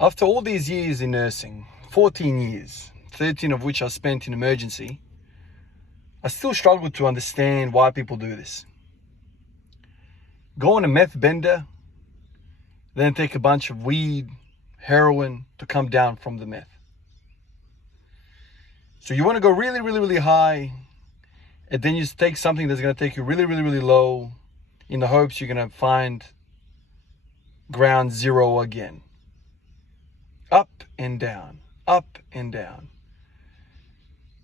After all these years in nursing, 14 years, 13 of which I spent in emergency, I still struggle to understand why people do this. Go on a meth bender, then take a bunch of weed, heroin to come down from the meth. So you want to go really, really, really high, and then you take something that's going to take you really, really, really low in the hopes you're going to find ground zero again. Up and down, up and down.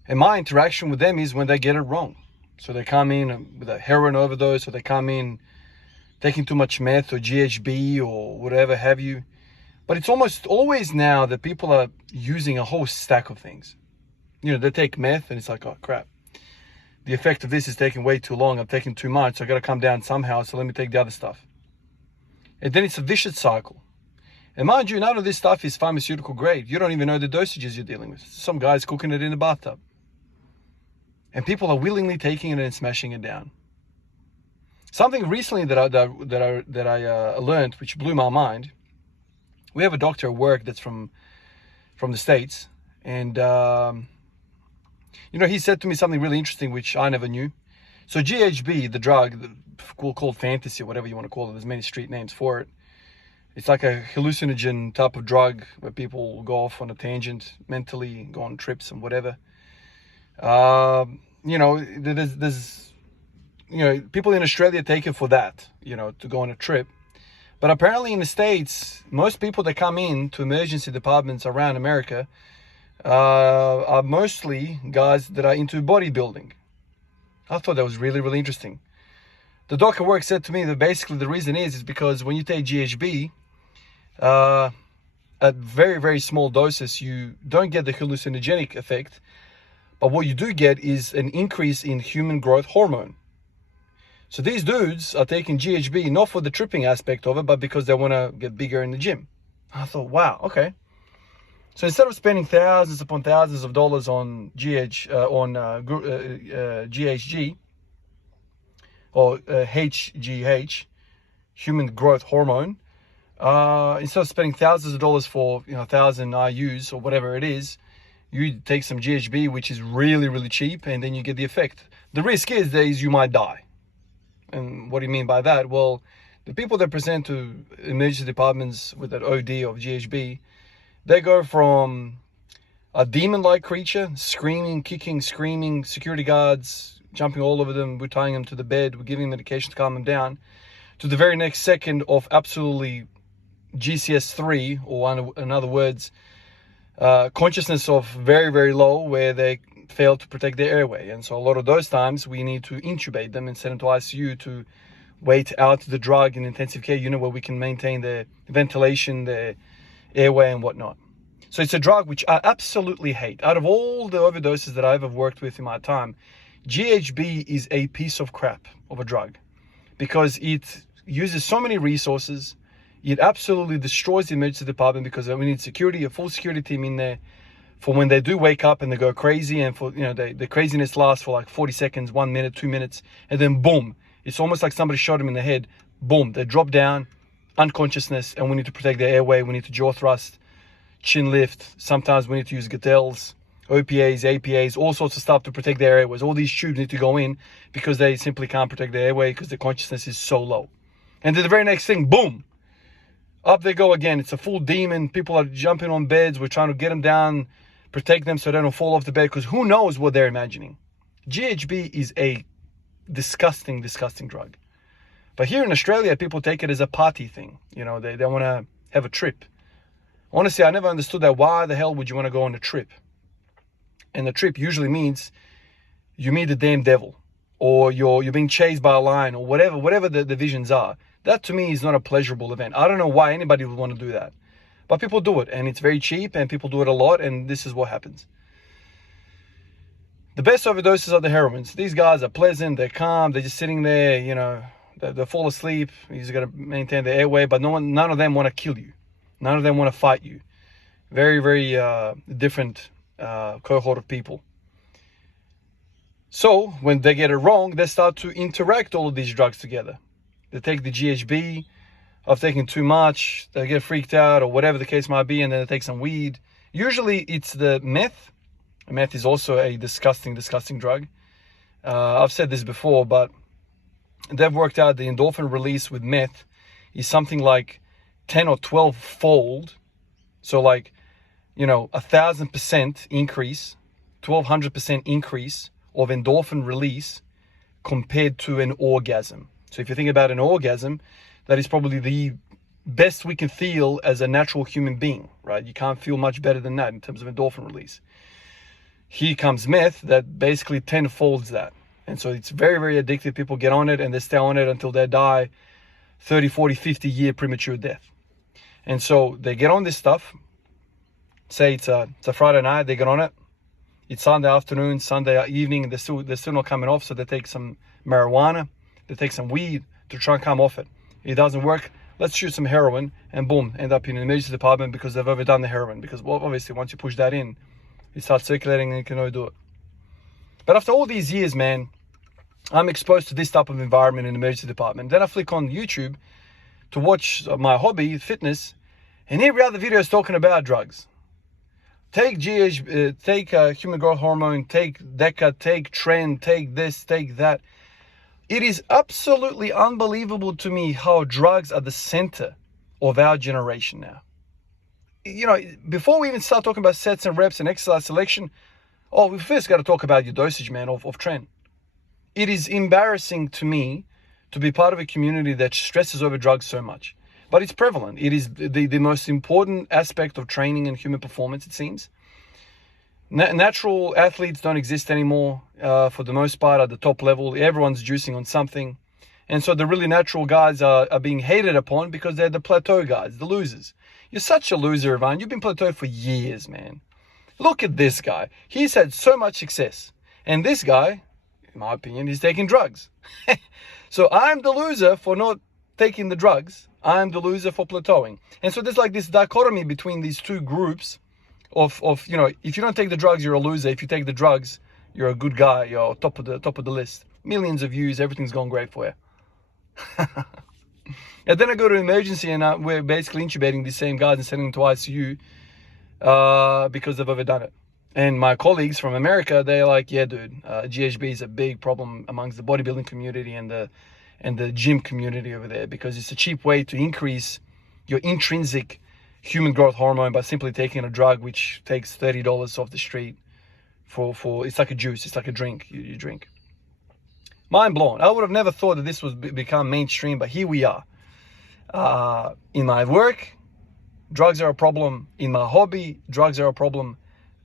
And my interaction with them is when they get it wrong. So they come in with a heroin overdose, or they come in taking too much meth or GHB or whatever have you. But it's almost always now that people are using a whole stack of things. You know, they take meth and it's like, oh crap, the effect of this is taking way too long. I'm taking too much. So I got to come down somehow. So let me take the other stuff. And then it's a vicious cycle. And mind you, none of this stuff is pharmaceutical grade. You don't even know the dosages you're dealing with. Some guy's cooking it in a bathtub. And people are willingly taking it and smashing it down. Something recently that I learned, which blew my mind. We have a doctor at work that's from the States, and he said to me something really interesting, which I never knew. So GHB, the drug, called fantasy or whatever you want to call it, there's many street names for it. It's like a hallucinogen type of drug where people go off on a tangent mentally, go on trips and whatever. There's people in Australia take it for that, to go on a trip. But apparently in the States, most people that come in to emergency departments around America are mostly guys that are into bodybuilding. I thought that was really, really interesting. The doc at work said to me that basically the reason is because when you take GHB, at very, very small doses, you don't get the hallucinogenic effect. But what you do get is an increase in human growth hormone. So these dudes are taking GHB not for the tripping aspect of it, but because they want to get bigger in the gym. I thought, wow, okay. So instead of spending thousands upon thousands of dollars on GHG or HGH, human growth hormone, instead of spending thousands of dollars for 1,000 IUs or whatever it is, you take some GHB, which is really, really cheap, and then you get the effect. The risk is you might die. And what do you mean by that? Well, the people that present to emergency departments with that OD of GHB, they go from a demon-like creature, screaming, kicking, screaming, security guards jumping all over them, we're tying them to the bed, we're giving them medication to calm them down, to the very next second of absolutely GCS3, or in other words, consciousness of very, very low, where they fail to protect their airway. And so a lot of those times we need to intubate them and send them to ICU to wait out the drug in intensive care unit, where we can maintain the ventilation, the airway and whatnot. So it's a drug which I absolutely hate. Out of all the overdoses that I've ever worked with in my time, GHB is a piece of crap of a drug, because it uses so many resources. It absolutely destroys the emergency department, because we need security, a full security team in there for when they do wake up and they go crazy, and for the craziness lasts for like 40 seconds, 1 minute, 2 minutes, and then boom, it's almost like somebody shot them in the head. Boom, they drop down, unconsciousness, and we need to protect their airway. We need to jaw thrust, chin lift. Sometimes we need to use Gatels, OPAs, APAs, all sorts of stuff to protect their airways. All these tubes need to go in because they simply can't protect their airway because their consciousness is so low. And then the very next thing, boom, up they go again. It's a full demon. People are jumping on beds. We're trying to get them down, protect them so they don't fall off the bed, because who knows what they're imagining. GHB is a disgusting, disgusting drug. But here in Australia, people take it as a party thing. They want to have a trip. Honestly, I never understood that. Why the hell would you want to go on a trip? And the trip usually means you meet the damn devil, or you're being chased by a lion, or whatever the visions are. That to me is not a pleasurable event. I don't know why anybody would want to do that. But people do it, and it's very cheap, and people do it a lot, and this is what happens. The best overdoses are the heroines. These guys are pleasant, they're calm, they're just sitting there, they fall asleep. You just got to maintain the airway, but none of them want to kill you. None of them want to fight you. Very, very different cohort of people. So when they get it wrong, they start to interact all of these drugs together. They take the GHB, of taking too much, they get freaked out or whatever the case might be, and then they take some weed. Usually it's the meth. Meth is also a disgusting drug. I've said this before, but they've worked out the endorphin release with meth is something like 10 or 12 fold. So like, 1,000% increase, 1,200% increase of endorphin release compared to an orgasm. So if you think about an orgasm, that is probably the best we can feel as a natural human being, right? You can't feel much better than that in terms of endorphin release. Here comes meth that basically tenfolds that. And so it's very, very addictive. People get on it and they stay on it until they die 30, 40, 50-year premature death. And so they get on this stuff. Say it's a Friday night, they get on it. It's Sunday afternoon, Sunday evening, and they're still not coming off. So they take some marijuana, they take some weed to try and come off it. It doesn't work. Let's shoot some heroin, and boom, end up in an emergency department because they've overdone the heroin. Because, well, obviously, once you push that in, it starts circulating and you can overdo it. But after all these years, man, I'm exposed to this type of environment in the emergency department. Then I flick on YouTube to watch my hobby, fitness, and every other video is talking about drugs. Take take human growth hormone, take DECA, take Tren, take this, take that. It is absolutely unbelievable to me how drugs are the center of our generation now. Before we even start talking about sets and reps and exercise selection, we first got to talk about your dosage, man, of Tren. It is embarrassing to me to be part of a community that stresses over drugs so much. But it's prevalent. It is the most important aspect of training and human performance, it seems. Natural athletes don't exist anymore for the most part at the top level. Everyone's juicing on something. And so the really natural guys are being hated upon because they're the plateau guys, the losers. You're such a loser, Ivan. You've been plateaued for years, man. Look at this guy. He's had so much success. And this guy, in my opinion, is taking drugs. So I'm the loser for not taking the drugs. I'm the loser for plateauing. And so there's like this dichotomy between these two groups of if you don't take the drugs, you're a loser. If you take the drugs, you're a good guy. You're top of the list. Millions of views. Everything's gone great for you. And then I go to emergency and we're basically intubating these same guys and sending them to ICU because they've overdone it. And my colleagues from America, they're like, yeah, dude, GHB is a big problem amongst the bodybuilding community and the gym community over there because it's a cheap way to increase your intrinsic human growth hormone by simply taking a drug which takes $30 off the street for it's like a juice, it's like a drink you drink. Mind blown. I would have never thought that this would become mainstream, but here we are. In my work, drugs are a problem. In my hobby, drugs are a problem.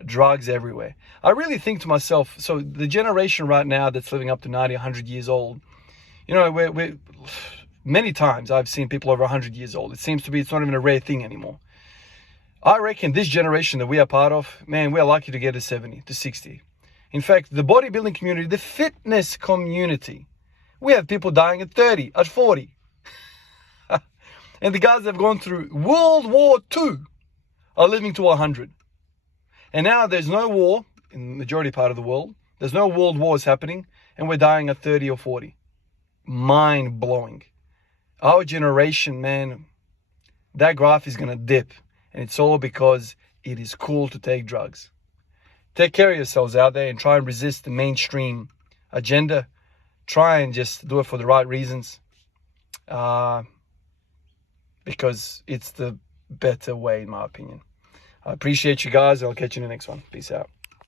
Drugs everywhere. I really think to myself, so the generation right now that's living up to 90, 100 years old, we're many times I've seen people over 100 years old. It seems to be, it's not even a rare thing anymore. I reckon this generation that we are part of, man, we're lucky to get to 70, to 60. In fact, the bodybuilding community, the fitness community, we have people dying at 30, at 40. And the guys that have gone through World War II are living to 100. And now there's no war in the majority part of the world. There's no world wars happening, and we're dying at 30 or 40. Mind blowing. Our generation, man, that graph is going to dip. And it's all because it is cool to take drugs. Take care of yourselves out there and try and resist the mainstream agenda. Try and just do it for the right reasons. Because it's the better way, in my opinion. I appreciate you guys. I'll catch you in the next one. Peace out.